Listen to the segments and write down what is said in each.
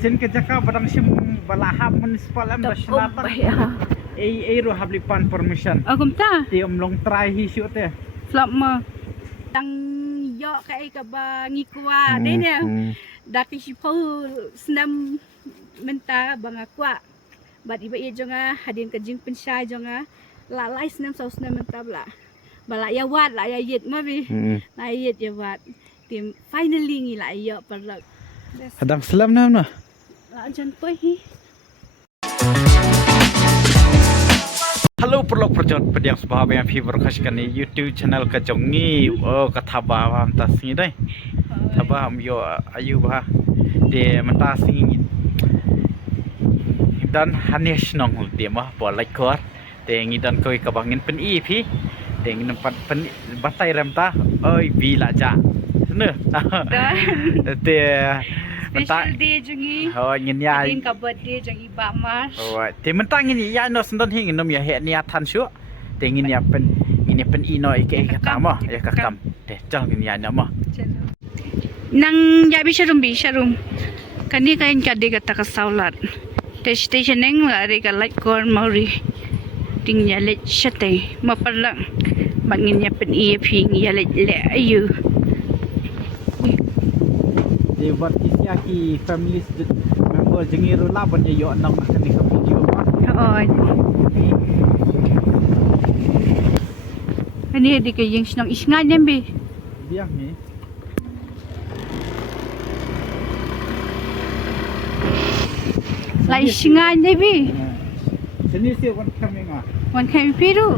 Sen ke jaka badang sim balahap municipal am dasnata. Ro hablipan permission. Agum ta. Ti long try hi shoot te. Flop ma. Tang yo kai ka ba ngikwa de ne. Dati si pau senam menta bang akwa. Bat iba iya jonga hadin ka jing pensai jonga. La lai senam sau senam menta bla. Bala ya wat la ya yet ma bi. La yet ya wat. Tim finally ngi la ya perlak. Hadang selam na. La jan poi hi. Halo perlok perjot pediang sahabat yang fever kasihkan ni YouTube channel kejongi kata baham tasing dai. Tabam yo ayu bah de mentasing dan hanesh nong de mah boleh kor de ngidan koi kabangin pen pi de ngin pat pen batai remta oi bila ja ne de Special day jungi. Oh ngin ya Adin ka birthday jungi ba mas. Oh te mentang ngin ya no sendon hing nom ya he ni athan syu te ngin ya pen ino ike kata mah ya kakam de jang ngin ya na mah Nang yabi sharum kani kain kadi kata ka saulat te station neng lari ka light kor mauri ting ya let shate mapalang mangin ya pen iya ping ya let le ayu de buat kisah ki family member jengiru lah benda yo nang makan ni video mah oh ani di ka yung snong isngan nembe biang ni la isngan nembe seni si wan kami ngah wan kai piru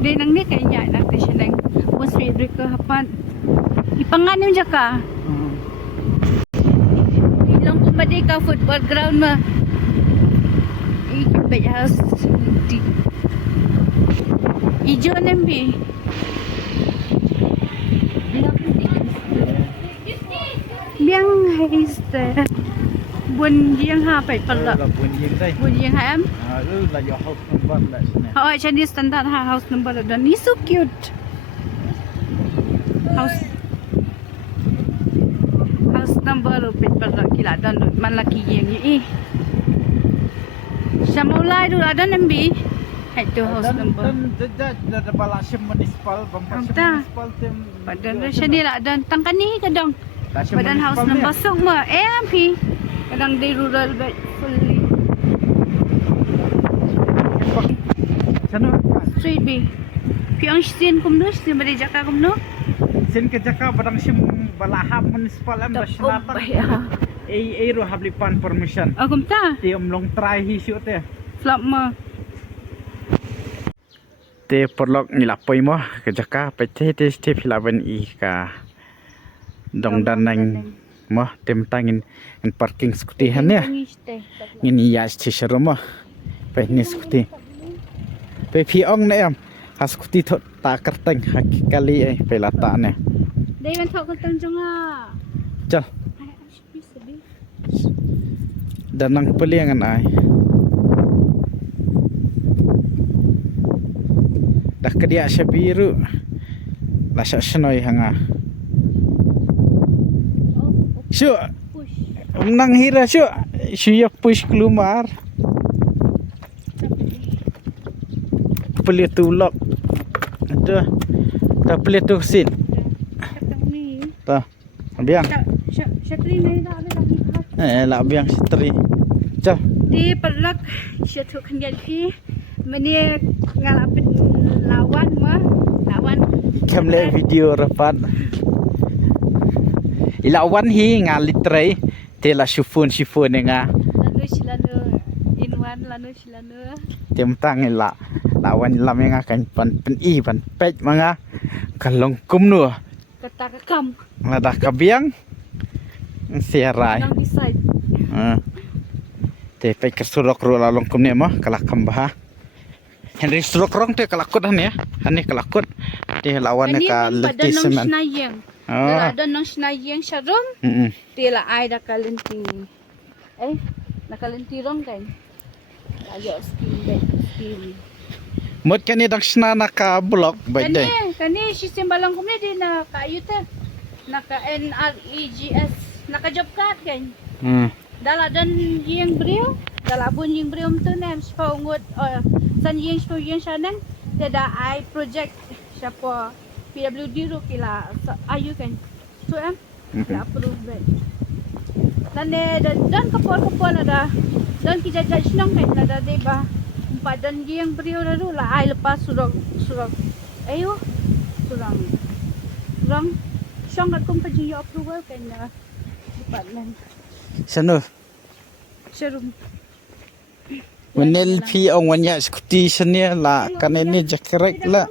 de nang ni kay nya na station nang bus ri ka hapan ipanganim jaka ilang kumadi ka football ground ma ikibay house ijo nembi biang haiste bun yang ha pai pala bun yang dai bun yang ha am lu la yo house number la sini oh Chinese standard house number dan ni so cute house number pit pala kila dan man laki yang ni samulai du ada nembi itu house number dan bala sim municipal municipal tem badan sini lah dan tangkani kadang badan house number semua AMP kadang di rural but fully sana street B piang sin kumno sin bari jaka kumno sen ke jaka badang sim balahap municipal am dasnata ro hablipan permission agum ta ti long try hi shoot te flop ma te perlok ngilapoi mo ke jaka pe te filaben I ka dong danang mo tem tangin in parking scooty han ya ngin ya station mo pe ni scooty pe phi ong ne am ha scooty tho ta kartang hakikali ai pe lata ne dai man thok kan jonga chal danang peliangan ai dah kedia biru lasak senoi hanga syu nang hira syu ya push keluar pelit tulok ada dah pelit tu sin ta biang shatri nahi da ada la biang sitri chal di perlak satu kendian pi meni ngalapin lawan kamle video rapat ilawan hi ngalitrei tela shifun nga lanu silanu inwan lanu silanu temtang ila lawan lam nga kan pan pej mga kalong kumnu kata kam ladah kabiang siarai nang decide te pe kesurok ru lalong kumne mo kalakam bah Henry surok rong te kalakut han ya hani kalakut te lawan ka leti semen ada nang snayeng sharom tela ai da kalenti nakalenti ron kan ayo skin mot kani dak sna na ka blok by day kani sistem balang kumne di na kayu ta naka NREGS, naka job card kan. Hmm. Dala dan yang beliau, dala pun yang beliau tu nem sepaungut san yang sepaungut sana. Tiada I project siapa PWD ru kila ayu kan. So kila approve ben. Dan kapal ada dan kijajaj nang kan ada deba. Padan yang beliau lalu lah I lepas surang ayo surang syang kat kumpul approval kan department Sano. serum Wenel pi ong wanya skuti senia la kanene jakrek la.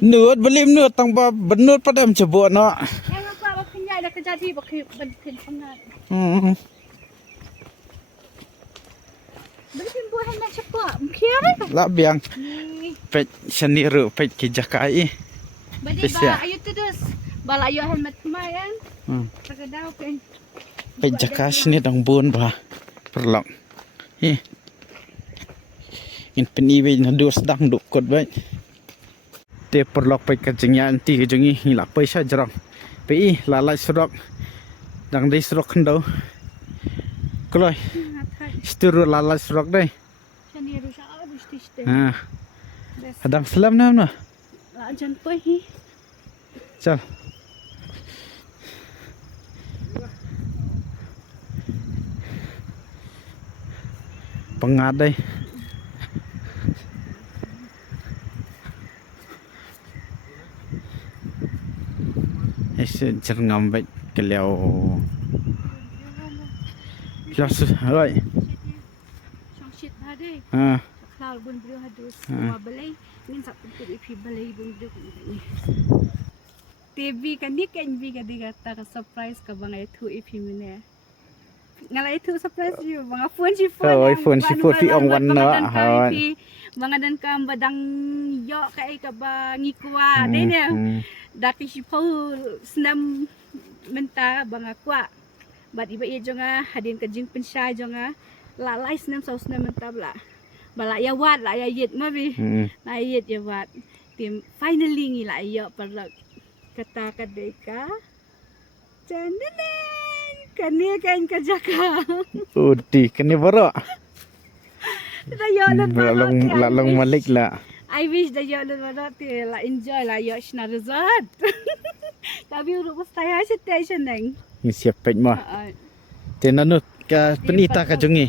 Nuot belim nuot tang ba benut padam cebok no. yang apa kenyai dah kejadi bakal bentin pengat bentin buah nak cepat mungkin La biang pet seni ru pet ki jakai. badi Pesia. ba ayo terus bala ayo helmet mayan tergadau kan Pet jakas ni dang bun ba. Perlok. In peniwe na dos dang duk kot bai. Te perlok pet kajengnya anti kejengi hila paisa jarang. Pi lalai surok. Dang dei surok kendau. Kloi. Sturu lalai surok dai. Sani rusa abis tiste Ha. Adam salam nam na. ajan pahi Chal. Pengat dai. Ese jerngam bai keliau. Plus, oi. Syang shit hadai Ha. Klau bun beliau hadus semua balai ingin sak pentu ipi balai bun beliau ni TV kan ni kan bi ka digata ka surprise ka bang itu ipi mene ngala itu surprise you bang phone si phone Oh, phone si phone pi ong wan no. Ha. bang adan ka badang yo ka ka ba ngikwa dai ne dati si pau senam menta bang akwa bat iba ia jonga hadin ka jing pensai jonga la lai senam saus senam menta bla bala ya wat la ya yet ma bi la yet ya wat tim finally ngi la ya perlak kata kadeka candelen kania kan kajaka Udi kene boro. da ya Lalong malik la. I wish da ya la la enjoy la ya shna resort tapi urut saya station nang Ni siap pet mo. Tenanut ka penita ka jongi.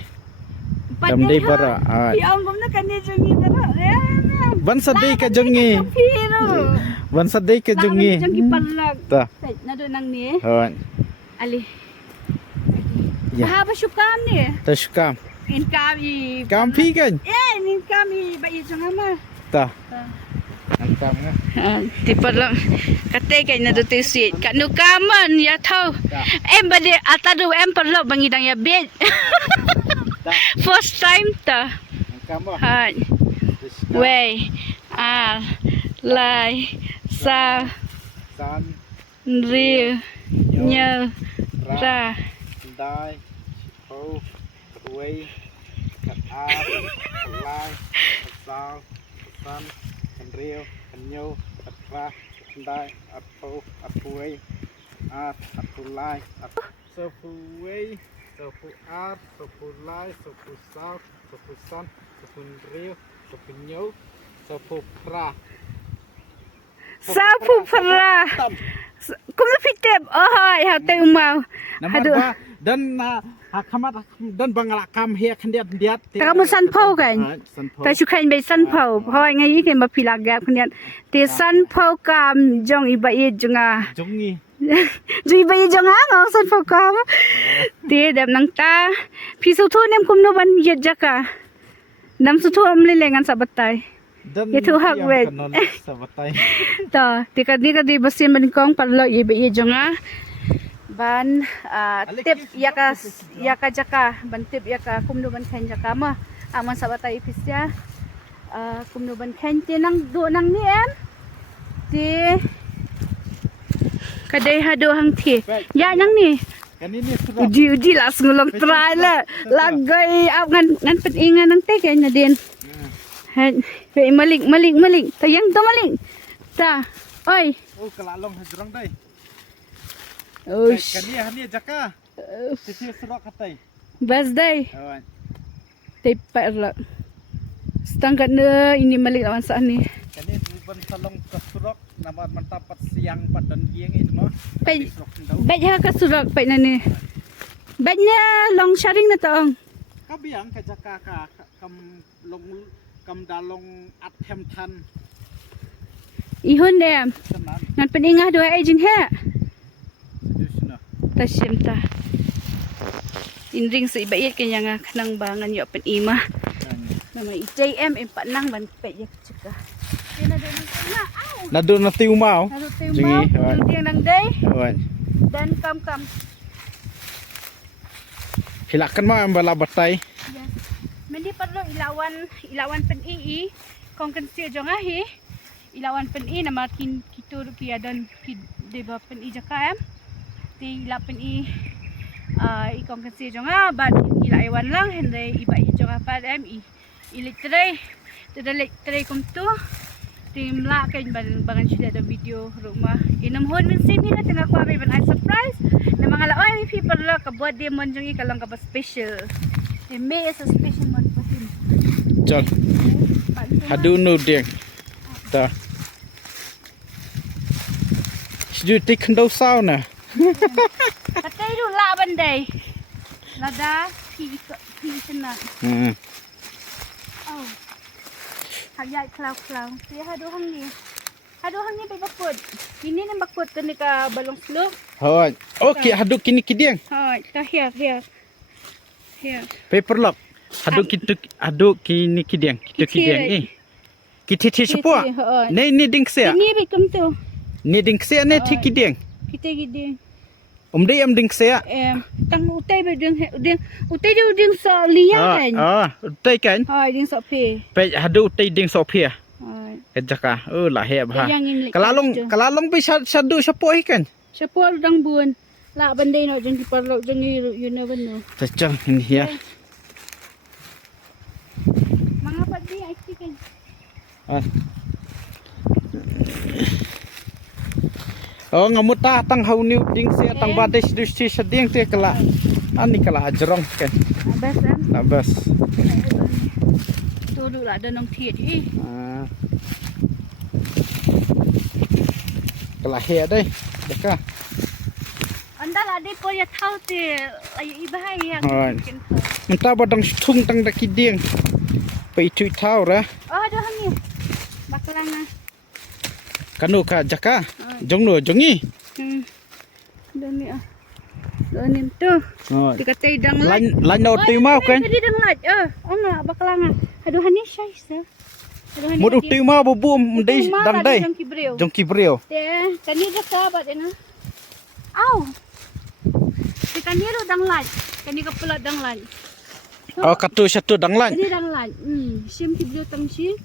Dam dei boro. Ha. Pi ang gumna kania jongi bara Ban sadai ka jongi. Piro Ban sadai ka jongi. jongi perlak Ta. na do nang ni Ha. Ali. Ya. Mahaba syukam ni. Tashkam. In kami. Kampi kan? In kami bayi jangan mah. Ta. Antam nga. Tipe lang. Kate kay na dote sweet. Kanu kaman ya tau. Em bade atadu em perlo bangidang ya bed. First time ta. Angkam mo. Ha. Wei. Lai. Sa. San. Ri. Nya. Ra. Dai. Ho. Ruai. Kat ar. Lai. Sao. San. Riu. Nyo. Kat ra. Dai. Apo. Apuai. Apulai. Sopuai. Sopu ar. Sopu lai. Sopu sao. Sopu san. Sopu riu. Sopu nyo. Sopu pra. Sapu para. Kuma fitep. Oh hai ha teu mau. Aduh. Dan hakamat dan bangalakam hia kandiat diat. Kamu sanpau kan? Sanpau. แต่ชุคันไปสั้นเผาเพราะไงยี่เห็นมาพิลากแกคนเนี้ยแต่สั้นเผากามจงอีใบจงอ่ะ Jongi. จงอีใบจงอ่ะเงาสั้นเผากามแต่เด็บนังตาพี่สุทุเนี่ยคุมโนบันเย็ดจักะน้ำสุทุมเลยแรงงานสับไต Dan Itu hak wet. Sabatai. ต่อที่กันนี่ก็ดีบัสเซียนบันกองปัลลอีใบจงอ่ะบันติบยากะจักะบันติบยากะคุมโนบันแข่งจักะมะaman sabat tay pisya kumnuban kente nang do nang ni em ti kadai hado hang ti ya nang ni Kanini sudah. uji las ngulong try la lagay ap ngan petingan nang te kanya din he malik tayang to malik ta Oi. Oh kelalong hajrong dai. Ush. Kania jaka. Sisi surok katai. Bas day. Awan. Tepat lah. Setangkat ne ini malik lawan saat ni. Kani riban salong ke surok nama mendapat siang padan gieng itu mah. Pai. Baik ha ka surak pai na ni. Baiknya long sharing na taong. Kabiang ke jaka kam long kam dalong athem tan Ihun dia. senan Ngan peningah dua agent he. dusna. Tasyim ta. Inring sa ibayit kanya nga kanang bangan yo pen ima. Nama JM empat nang ban pet ya cika. Kena do nang kena. Au. Nado na tiu mau. Lalu tayo Sige, mau. awan. Dia nang day Awan. dan kam. Hilakan mau ambala batai. Yes. Mendi perlu ilawan pen ii kong kensir jongahi. Ilawan pen i nama kitu rupiah dan deba pen i jaka ti ila pen i ikong kensir jonga bad ila iwan lang henday iba i jonga pad i iliktre tray kum tu tim la kan bangan sudah ada video rumah inam hon min sin hina tengah ko abi ban surprise na mga laoy people la kabod di mon jongi kalong ka special may is a special one for him. Chal. Hadu no ding. Ta. Sju tik ndo sao na. Patay do laban day. Lada pi sana. Oh. Hagyat klaw. Siya hadu hang ni. Hadu hang ni bakod. Ini nang bakod tani ka balong slope. Hoi. Okay, hadu kini kidiang. Hoy, ta here. Here. Paper lock. Hadu kini kidiang. Kita kidiang eh. Kita sepua. Ni ding sia. Ini bikum tu. Ni ding sia ni ti kidiang. Kita gidi. Dei ding sia. Tang utai ba ding utai ding sa liang kan. Utai kan. Hoy, ding sa pe. Pe hadu utai ding sopia. Hoy. Kejaka. Lah he bah. Yang imlik. Kalalong bi sadu sepua kan. Siapa dang buon. La banday no jeng diparlo jeng you never know. Tacang ini ya. Mga padi ay chicken. Oh ngamut tang hau niu ding sia tang badai si seding te kala. Ani kala ajrong kan. Abas Labas. Tu du la danong thiet i. Kala he dai. Jaka. Anda la de po ya thau te ay ibahai ya. Mentah badang thung tang da kidiang. Pai tui thau ra. Oh do hangi. Baklanga. Kanu ka jaka. Jongi. Dami Donim tu. Dikatai dang lat. Lan no tui mau kan. Tadi dang lat. Nga baklanga. Aduh hani syais tu. Mut tui mau bubum dai dang dai. Jong kibreo. Te kani ka sabat ena. Au. Di kaniro dang lat. Kani ka pula dang lat. Oh katu satu dang lan. Kani dang lat. Sim kibreo tang si.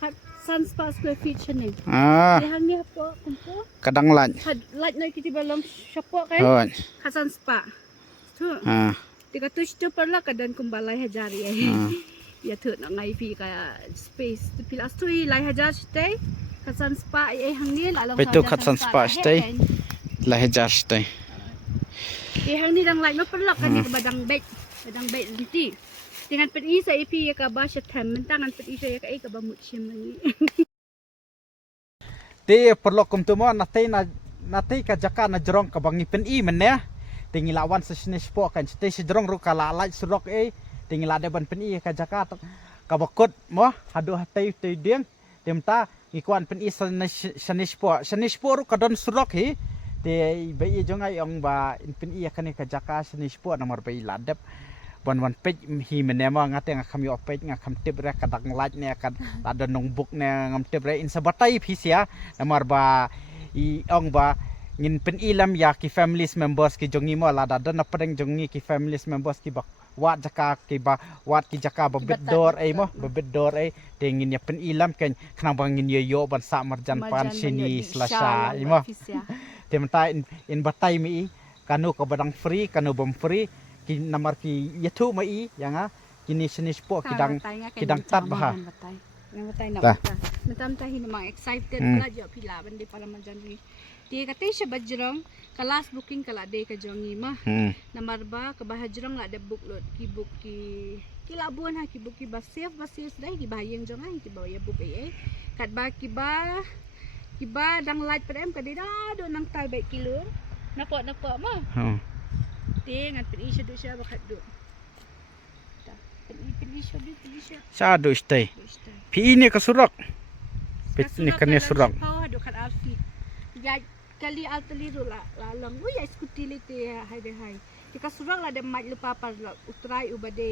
Hat Sunspa square feet siya ni. Dihang ni po kumpo. Kadang lan. Had lat na kiti balong siya kan. Hon. Hasan spa. Tu. Tika tu siya perla kadan kumbalay hajari eh. Ya tu na ngai pi ka space. Pilas tu ilay hajar stay. Hasan spa eh hang ni lalong Betul Hasan Spa stay. Lah hajar stay. Hang ni dang lat no perla kan ni badang bed nanti. Dengan peti sa ipi ka ba siya tem mentangan peti siya ka ka ba mutsim ni. Te perlu kum tu mo natay ka jaka na jerong ka bangi pen I men ya. Tingi lawan sa sinispo kan te si jerong ru kala lai surok tingi lade ban pen I ka jaka ka bakot mo hadu hatay te dieng temta ikuan pen I sa sinispo ru ka don surok hi te bai jongai ong ba pen I kan ka jaka sinispo nomor bai ladep wan pej hi menema ngate ngakam yo pej ngakam tip re kadang laj ne kan ada nong book ne ngam tip re in sabatai phisia namar ba I ong ba ngin pen ilam ya ki families members ki jongi mo la da na padang jongi ki families members ki bak wat jaka ki ba wat ki jaka ba bedor mo bedor tengin ya pen ilam kan khnang bangin yo ban sa marjan pan sini selasa mo temta in batai mi kanu ka badang free kanu bom free ki namar ki yatu mai yang kini senis po kidang tat bah Namatay na Ta. ta. Natamtahin namang excited pala jo pila bandi para majanwi. Di katay siya bajrong kalas booking kala day ka jongi ma. Namarba kabahajrong la de buklot ki book ki kilabuan ha ki book ki basif dai ki bahayang jong ai ki bawaya book ai. Kat ba ki ba dang light padem ka di da do nang tal baik kilo. Napa ma. Ti ngat pin siya do siya bakat do. Ta. Pin siya. Sa do stay. Pi ini ke surak. Pit ni kene surak. Pau do kat alfi. Ya kali altaliru la lang. Uy ya skuti lite hai de hai. Tika surak la de mat lupa par utrai ubade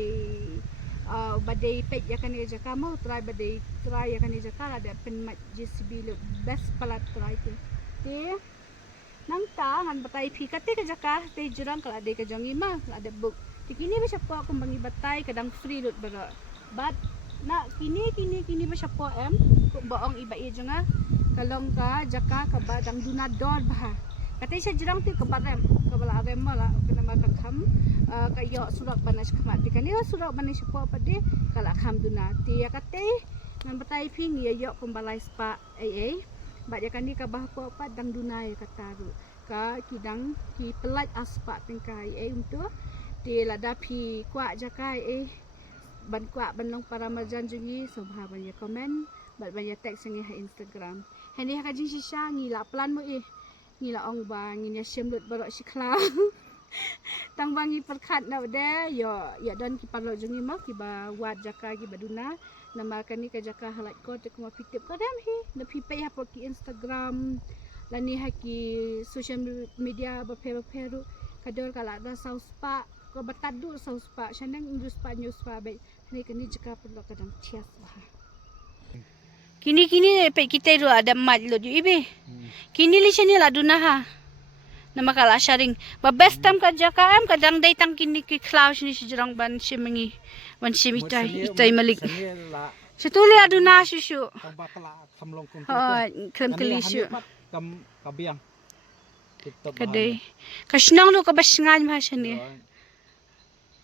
pet ya kan eja kama utrai bade trai ya kan eja kala de pen mat JCB lu best palat trai te. Te nang ta ngan batai pi kate ka jaka te jurang kala de ka jongi ma la de book. Tikini ba siya po akong bangi batay kadang free lut bara. But na kini ba siya po kung baong iba iyo nga kalong ka jaka ka badang dunador ba katay siya jirang ti kabarem kabala agem mala kana makakham kayo surak banas khamat ti kanila surak banas po pade kala kham duna ti katay nan batay ping yo kumbalay spa ai ba ya kani ka bah po pa dang dunay kataru ka kidang ki pelat aspa tingkai untuk ti lada pi kwa jaka ban kwa banong para majanjungi so banyak komen banyak teks ngi ha Instagram hani ha kajing sisa ngila plan mo ngila ong ba nginya semlut barok si kla tang bangi perkat na de ya don ki parlo jungi ma ki ba wat jaka ki baduna nama kani ka jaka halat ko te kuma pitip ko dam hi na pipai ha ki Instagram lani ha ki social media ba peru kador kala da saus pa ko batadu saus pa sanang indus pa news pa ba ni kani jaka perlo kadang tias bah kini pe kita ru ada mat lo ju ibe kini li sini la duna ha nama kala sharing ba best time ka jaka kadang dai tang kini ki cloud ni sijrang ban simengi ban simitai itai malik setuli aduna susu klem kelishu kabiang kadai kasnang lo ka basingan ma sini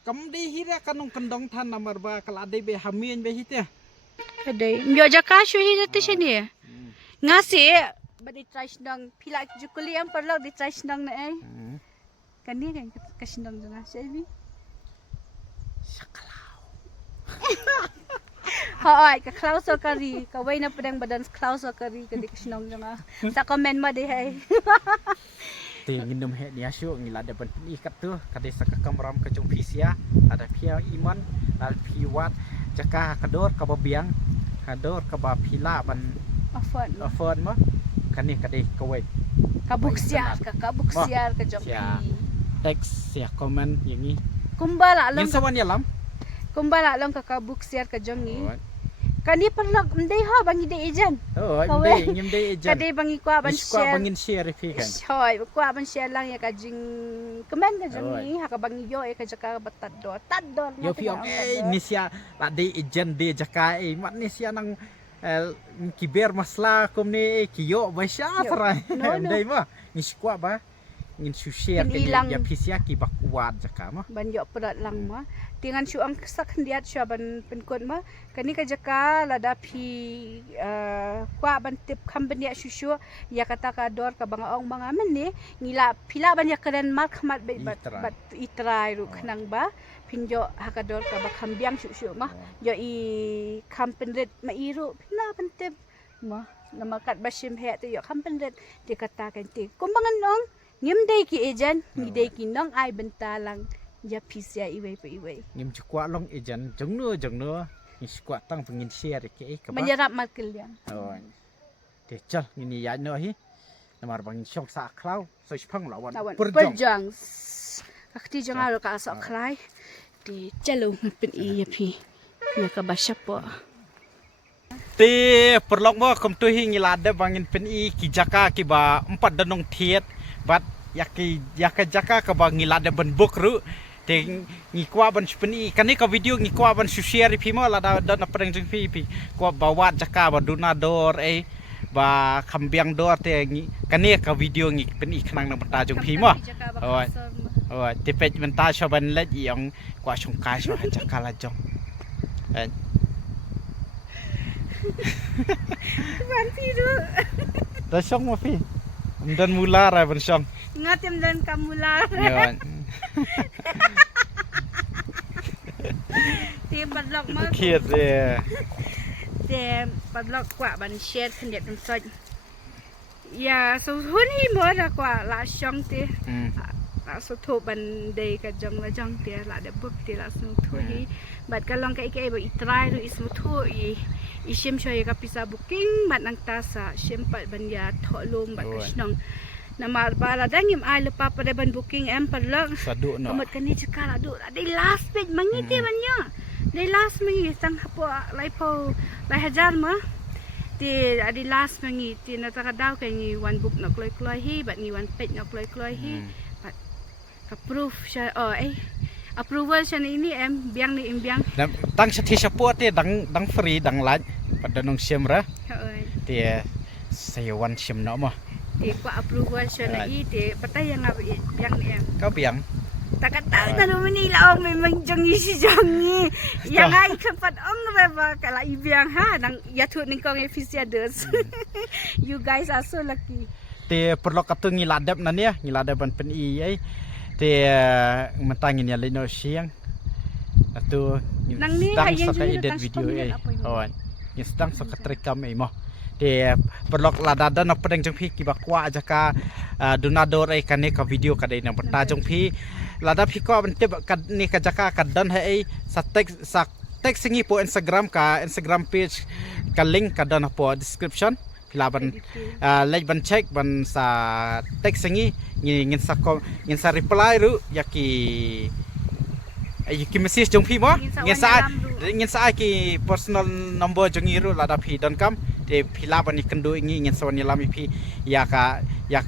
kam di hira kanong kendong tan namar ba kalade be hamien be hite kadai myo jaka shu hi jati sini ngasi ba di try nang pila jukuli am parlo di try nang na kani kan kasnang janga sebi sakalau Hoy, ka klaus kari, ka way na pedang badan klaus kari ka di kasnang janga sa comment mo di hay ti nginum he dia syu ngila da ban ikat tu kade saka kamram ka jong pisia ada pia iman al piwat jaka kador ka babiang kador ka ba pila ban afon ma kani kade kawai kabuksiar ka jong teks ya komen yang ni kumbala yang sawan ya lam lang ka kabuksiar ka jong ni kani parlag mday ha bangi de ejan ndey ngim de ejan kade bangi kwa ban share bangin share fi kan hoy kwa ban share lang ya kajing kemen ka jong ni ha ka bangi yo ka jaka batador tador yo fi nisia la de ejan de jaka mat nisia nang kiber masla komne kiyo ba sya trai ndey ma ni kwa ba ngin share ke ya pisia ki bakuat jaka ma ban yo perat lang ma tingan syuang sak hendiat syua ban penkot ma kani ka jaka lada pi kwa ban tip kham ban ya syusyu ya kata ka dor ka bangaong mga men ni ngila pila ban ya keren mal khamat bat itrai ru khnang ba pinjo hakador ka ba khambiang syusyu ma yo i khampenret ma iru pila ban tip ma namakat basim he tu yo khampenret di kata kan ti kumbangan ong ngim dei ki ejan ni dei ki nong ai bentalang ya pisia iwei pe iwei ngim chukwa long ejan jengno ni squat tang pengin share ke ka ba menyerap markel yang oh te chal ngini ya no hi namar bang syok sa klau so phang lawan perjang kakti jangal ka sa khlai di chalo pen i ya pi ya ka bashapo te perlok mo kom tu hi ngilade bangin pen i ki jaka ki ba 4 danong thiet bat yaka jaka ka ba ngilade ban bok ru te ngikwa ban speni kani ka video ngikwa ban share pi mo la da na pedang jeng pi ko bawat jaka ba dunador ba khambiang dor te kani ka video ngik peni khnang na bata jeng pi mo oh te pej menta shaban la yang kwa chung ka sho jaka la jong Fancy tu. Dah syong mo pi. Dan mula ra ban syong. Ngat yang dan kamu lah. Yon. Dia padlock mah. Kiat dia. Dia padlock kuat ban share kendet dan soj. Ya, so huni mo dah kuat lah syong dia. Lah so thu ban day ka jong la jong dia lah ada book dia lah so thu hi. Bat kalong ka ikai ba itry ru ismu thu i. Isim shoy ka pisa booking bat nang tasa sempat ban ya tholum bat kasnong. Nama bala dangim ai lepa pada ban booking em padlock. Saduk no. Kamat kani cakap adu ada last page mangit dia banyak. Dia last mangit sang hapo lai po lai hajar mah. Dia ada last mangit dia nak kadau kai ni one book nak kloi hi bat ni one page nak kloi hi. Bat approve sya approval sya ini em biang ni em biang. Tang seti support dia dang free dang laj pada nong siam ra. Dia sayawan siam no mah. Dia kuat approval sya ni dia patai yang biang ni em. Kau biang. Tak kata tahu ni lah memang jangi si jangi. Yang ai kepat ong reba kalau ibiang ha nang ya tu ning kong efisiados. You guys are so lucky. Dia perlu katu ngiladap nan ya, ngiladap ban pen i ai. Dia mentangin ya lino siang. Atu sedang sok edit video ai. Awan. Ni sedang sok rekam ai mah. Dia perlu ladada nak pedang jong pi kibak kwa jaka donador ai kane ka video kadai nang benta jong pi lada pi ko bentip kad ni ka jaka kadan hai sa tag singi po Instagram page ka link kadan po description pilaban like ban check ban sa tag singi ngin sa reply ru yaki message jong pi mo ngin sa ki personal number jong iru lada pi dan kam de pilaban ikendu ngin sawani lami pi ya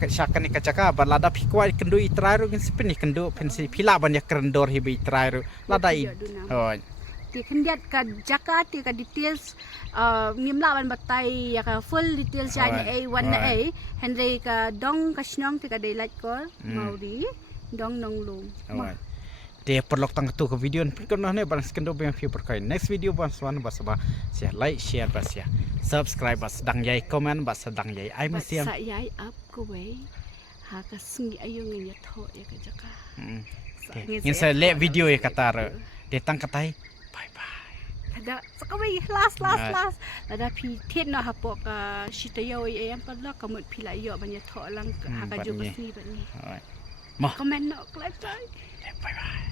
syakan ni kacaka balada pi kwai kendu itraru ngin sepeni kendu pensi pilaban ya kerendor hibi itraru lada i oh ti kendiat ka jaka ti ka details ngimla ban batai ya ka full details ya ni a1 na a henry ka dong ka snong ti ka daylight call mauri dong nong lum dia perlu tang tu ke video ni kan ne ban skendo yang view perkai next video ban swan bas ba share like share bas ya subscribe bas dang yai comment bas dang yai ai mesti sa yai up ko we ha ka singi ayung ni tho ya ka jaka ngin sa le video ya katar dia tang katai bye bye ada sakawai last ada pi thet na hapo ka shitayo em padla kamut pila yo banya tho lang ha ka ju basi ban ni mah comment no like bye bye